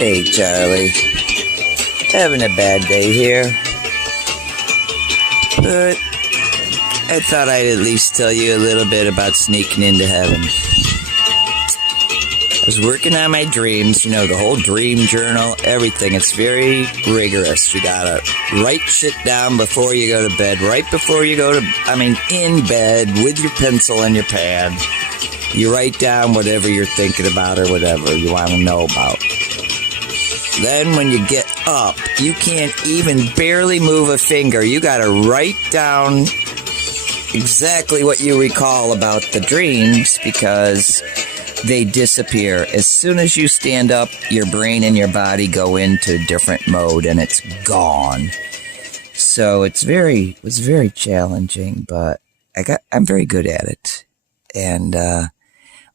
Hey, Charlie. Having a bad day here. But I thought I'd at least tell you a little bit about sneaking into heaven. I was working on my dreams, you know, the whole dream journal, everything. It's very rigorous. You gotta write shit down before you go to bed. Right before you go to, in bed with your pencil and your pad. You write down whatever you're thinking about or whatever you want to know about. Then when you get up, you can't even barely move a finger. You gotta write down exactly what you recall about the dreams because they disappear. As soon as you stand up, your brain and your body go into a different mode and it's gone. So it was very challenging, but I'm very good at it. And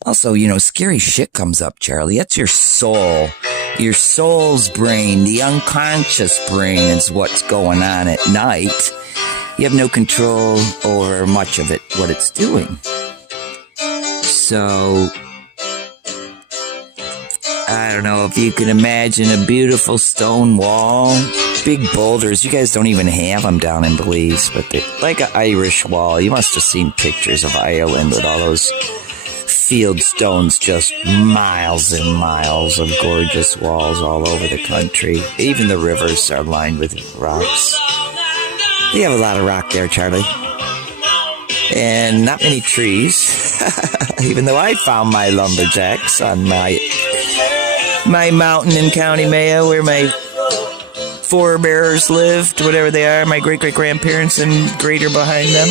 also, you know, scary shit comes up, Charlie. That's your soul. Your soul's brain, the unconscious brain is what's going on at night. You have no control over much of it, what it's doing. So, I don't know if you can imagine a beautiful stone wall, big boulders. You guys don't even have them down in Belize, but they're like an Irish wall. You must have seen pictures of Ireland with all those field stones, just miles and miles of gorgeous walls all over the country. Even the rivers are lined with rocks. You have a lot of rock there, Charlie. And not many trees. Even though I found my lumberjacks on my mountain in County Mayo where my forebears lived, whatever they are, my great-great-grandparents and greater behind them.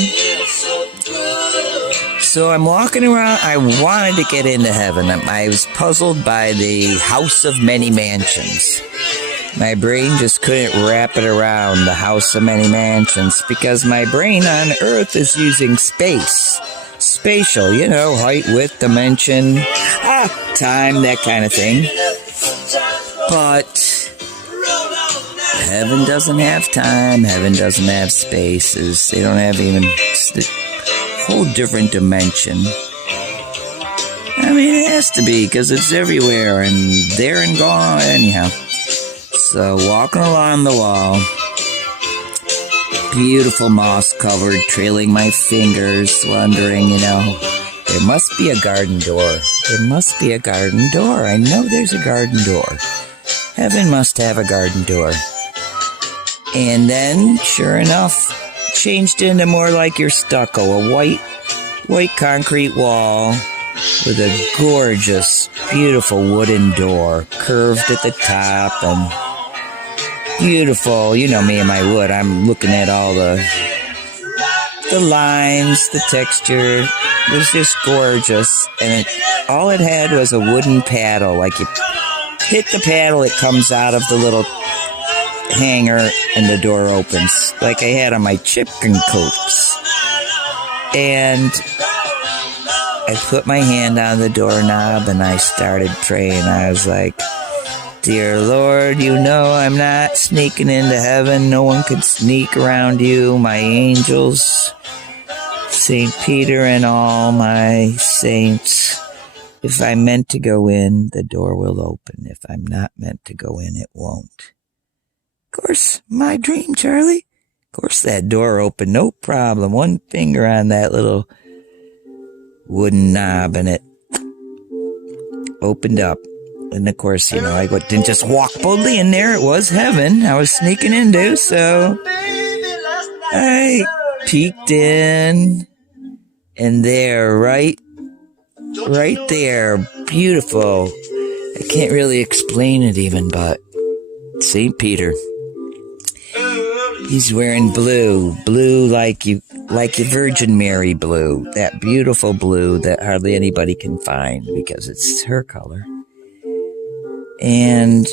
So I'm walking around. I wanted to get into heaven. I was puzzled by the house of many mansions. My brain just couldn't wrap it around the house of many mansions because my brain on Earth is using space. Spatial, you know, height, width, dimension, time, that kind of thing. But heaven doesn't have time. Heaven doesn't have spaces. They don't have even whole different dimension. I mean, it has to be because it's everywhere and there and gone anyhow. So walking along the wall, beautiful moss covered, trailing my fingers, wondering, you know, there must be a garden door. There must be a garden door. I know there's a garden door. Heaven must have a garden door. And then, sure enough, changed into more like your stucco, a white concrete wall with a gorgeous, beautiful wooden door, curved at the top and beautiful. You know me and my wood. I'm looking at all the lines, the texture. It was just gorgeous. And all it had was a wooden paddle. Like you hit the paddle, it comes out of the little hanger and the door opens like I had on my chicken coops. And I put my hand on the doorknob and I started praying. I was like, dear Lord, you know I'm not sneaking into heaven. No one could sneak around you. My angels, St. Peter and all my saints. If I'm meant to go in, the door will open. If I'm not meant to go in, it won't. Of course, my dream, Charlie. Of course, that door opened, no problem. One finger on that little wooden knob, and it opened up. And of course, you know, I didn't just walk boldly in there. It was heaven I was sneaking into, so I peeked in, and there, right there, beautiful. I can't really explain it even, but St. Peter. He's wearing blue like Virgin Mary blue, that beautiful blue that hardly anybody can find because it's her color. And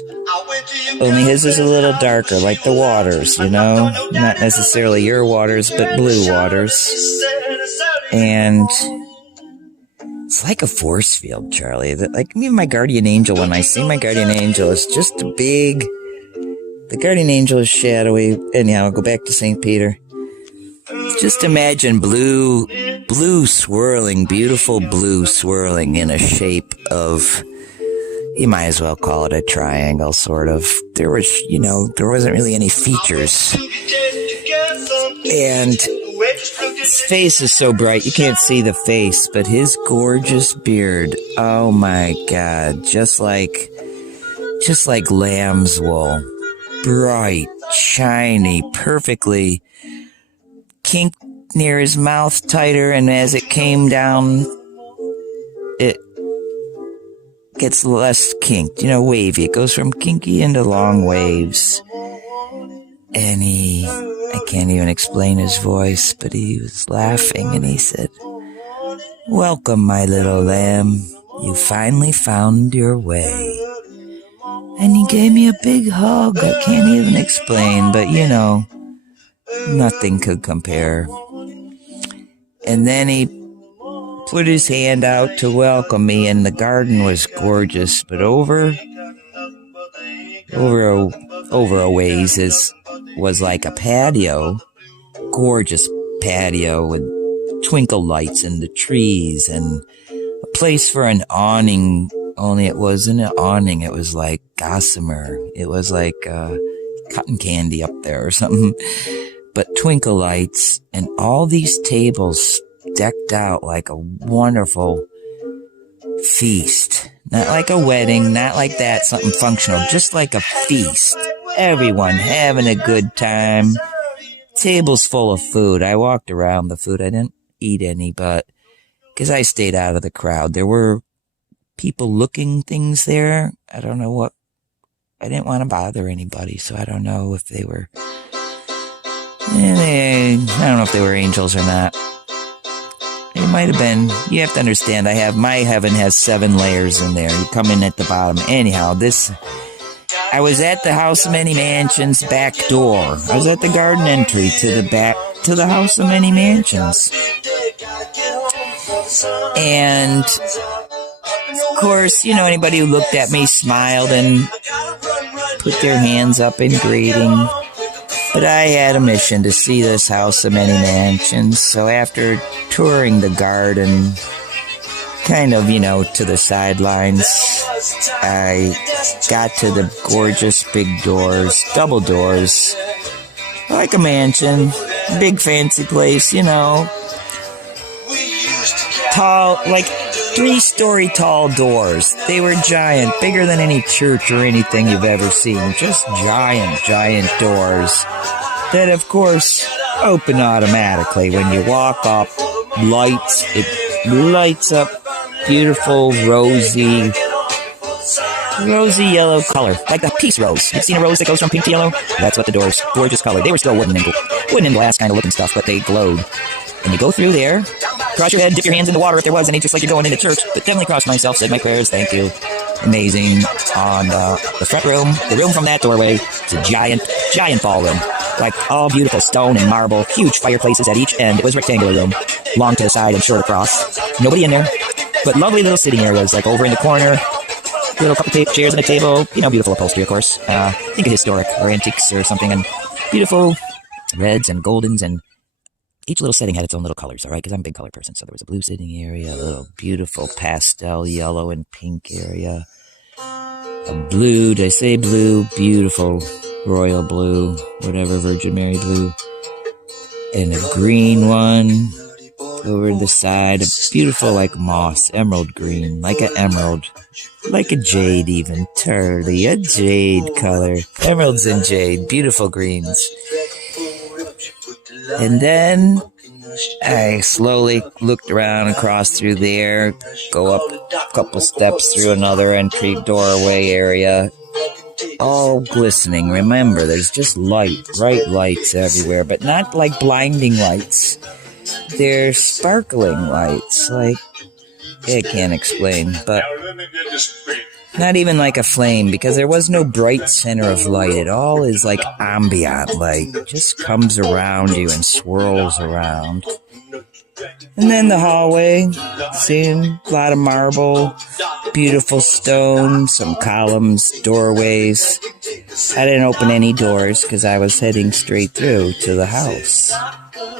only his is a little darker, like the waters, you know, not necessarily your waters, but blue waters. And it's like a force field, Charlie. Like me and my guardian angel, when I see my guardian angel, it's just a big. The guardian angel is shadowy. Anyhow, I'll go back to St. Peter. Just imagine blue swirling, beautiful blue swirling in a shape of You might as well call it a triangle, sort of. There was, there wasn't really any features. And his face is so bright, you can't see the face, but his gorgeous beard, oh my God, just like lamb's wool. Bright, shiny, perfectly kinked near his mouth tighter, and as it came down, it gets less kinked, wavy. It goes from kinky into long waves. And I can't even explain his voice, but he was laughing and he said, "Welcome, my little lamb. You finally found your way." And he gave me a big hug. I can't even explain, but nothing could compare. And then he put his hand out to welcome me, and the garden was gorgeous, but over a ways was like a patio, gorgeous patio with twinkle lights in the trees and a place for an awning, only it wasn't an awning, it was like gossamer. It was like cotton candy up there or something. But twinkle lights and all these tables decked out like a wonderful feast. Not like a wedding, not like that, something functional, just like a feast. Everyone having a good time. Tables full of food. I walked around the food. I didn't eat any, but because I stayed out of the crowd. There were people looking things there. I don't know what. I didn't want to bother anybody, so I don't know if they were. I don't know if they were angels or not. It might have been. You have to understand, my heaven has 7 layers in there. You come in at the bottom. Anyhow, I was at the House of Many Mansions back door. I was at the garden entry to the House of Many Mansions. And, of course, anybody who looked at me smiled and put their hands up in greeting. But I had a mission to see this House of Many Mansions, so after touring the garden, kind of, to the sidelines, I got to the gorgeous big doors, double doors, like a mansion, big fancy place, tall, like 3-story tall doors. They were giant, bigger than any church or anything you've ever seen. Just giant doors that, of course, open automatically when you walk up. It lights up beautiful, rosy yellow color, like the peace rose. You've seen a rose that goes from pink to yellow? That's what the doors, gorgeous color. They were still wooden and glass kind of looking stuff, but they glowed. And you go through there, cross your head, dip your hands in the water if there was any, just like you're going into church. But definitely crossed myself, said my prayers, thank you. Amazing. On the front room, the room from that doorway, it's a giant ballroom. Like all beautiful stone and marble, huge fireplaces at each end. It was a rectangular room, long to the side and short across. Nobody in there, but lovely little sitting areas, like over in the corner. Little couple chairs and a table, beautiful upholstery, of course. Think of historic or antiques or something, and beautiful reds and goldens, and each little setting had its own little colors, all right, because I'm a big color person. So there was a blue sitting area, a little beautiful pastel yellow and pink area, a blue, did I say blue? Beautiful royal blue, whatever, Virgin Mary blue, and a green one over the side, a beautiful like moss, emerald green, like an emerald, like a jade even, totally, a jade color, emeralds and jade, beautiful greens. And then I slowly looked around and crossed through there, go up a couple steps through another entry doorway area, all glistening. Remember, there's just bright lights everywhere, but not like blinding lights. They're sparkling lights, like, I can't explain, but not even like a flame, because there was no bright center of light. It all is like ambient light, just comes around you and swirls around. And then the hallway, seeing a lot of marble, beautiful stone, some columns, doorways. I didn't open any doors because I was heading straight through to the House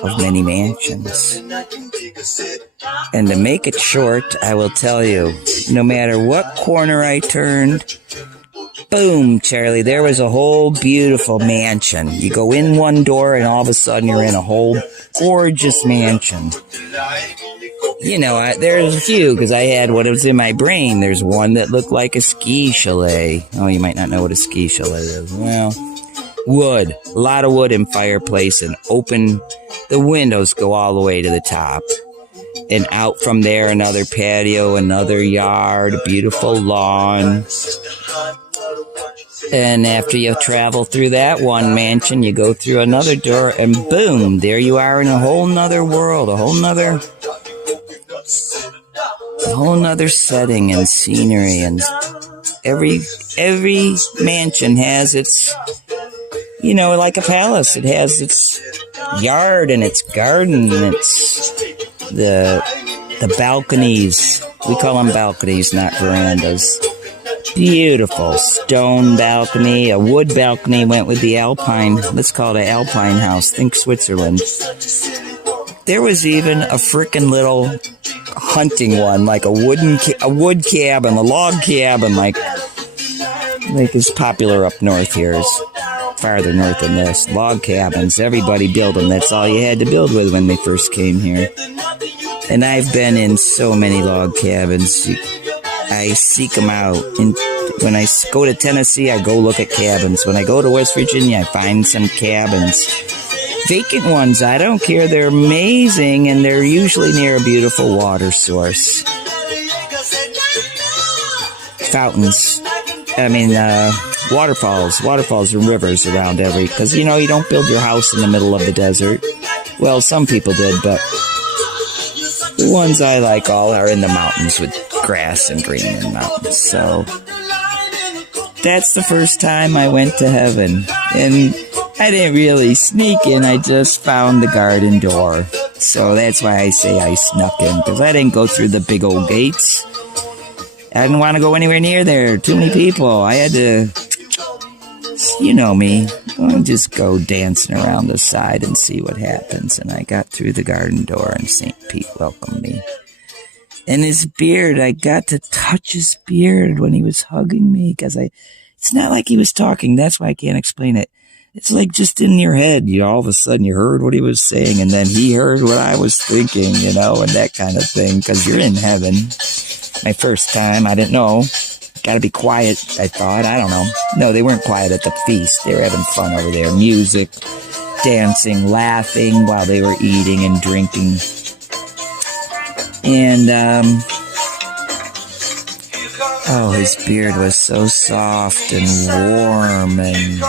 of Many Mansions. And to make it short, I will tell you, no matter what corner I turned, boom, Charlie, there was a whole beautiful mansion. You go in one door and all of a sudden you're in a whole gorgeous mansion. You know, there's a few, because I had what was in my brain. There's one that looked like a ski chalet. Oh, you might not know what a ski chalet is. Well, wood. A lot of wood and fireplace, and open. The windows go all the way to the top. And out from there, another patio, another yard, a beautiful lawn. And after you travel through that one mansion, you go through another door, and boom, there you are in a whole nother world, a whole nother setting and scenery. And every mansion has its, you know, like a palace. It has its yard and its garden and its the balconies. We call them balconies, not verandas. Beautiful stone balcony. A wood balcony went with the alpine. Let's call it an alpine house. Think Switzerland. There was even a frickin' little hunting one, like a wood cabin, a log cabin, like is popular up north here. Is farther north than this. Log cabins. Everybody built them. That's all you had to build with when they first came here. And I've been in so many log cabins. I seek them out. And when I go to Tennessee, I go look at cabins. When I go to West Virginia, I find some cabins. Vacant ones, I don't care. They're amazing, and they're usually near a beautiful water source. Fountains. Waterfalls and rivers around because, you know, you don't build your house in the middle of the desert. Well, some people did, but the ones I like all are in the mountains with grass and green and mountains. So that's the first time I went to heaven. And I didn't really sneak in. I just found the garden door. So that's why I say I snuck in, because I didn't go through the big old gates. I didn't want to go anywhere near there. Too many people. I had to, you know me, just go dancing around the side and see what happens. And I got through the garden door, and St. Pete welcomed me. And his beard, I got to touch his beard when he was hugging me, because it's not like he was talking. That's why I can't explain it. It's like just in your head, you know, all of a sudden you heard what he was saying, and then he heard what I was thinking, you know, and that kind of thing, because you're in heaven. My first time, I didn't know. Gotta be quiet, I thought. I don't know. No, they weren't quiet at the feast. They were having fun over there. Music, dancing, laughing while they were eating and drinking. And, oh, his beard was so soft and warm and,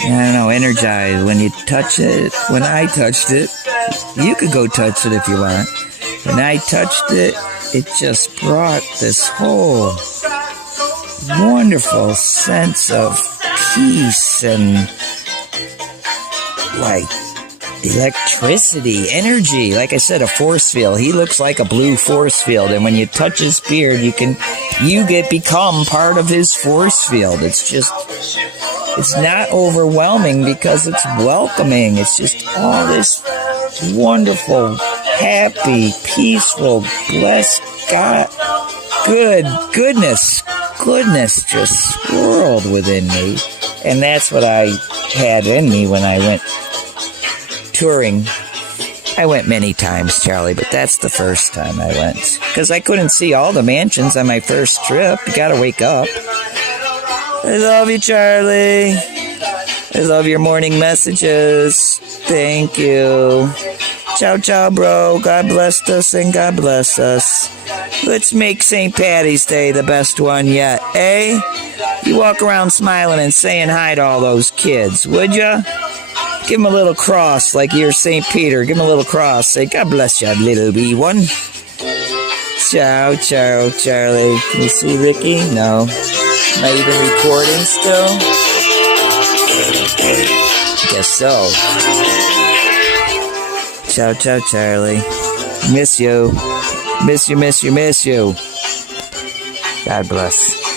I don't know, energized. When you touch it, when I touched it, you could go touch it if you want. When I touched it, it just brought this whole wonderful sense of peace and, like, electricity, energy. Like I said, a force field. He looks like a blue force field, and when you touch his beard, you become part of his force field. It's not overwhelming because it's welcoming. It's just all this wonderful, happy, peaceful, blessed God, goodness just swirled within me. And that's what I had in me when I went touring. I went many times, Charlie, but that's the first time I went. Because I couldn't see all the mansions on my first trip. You gotta wake up. I love you, Charlie. I love your morning messages. Thank you. Ciao, ciao, bro. God bless us and God bless us. Let's make St. Patty's Day the best one yet, eh? You walk around smiling and saying hi to all those kids, would ya? Give them a little cross like you're St. Peter. Give them a little cross. Say, God bless you, little wee one. Ciao, ciao, Charlie. Can you see Ricky? No. Am I even recording still? Guess so. Ciao, ciao, Charlie. Miss you. Miss you, miss you, miss you. God bless.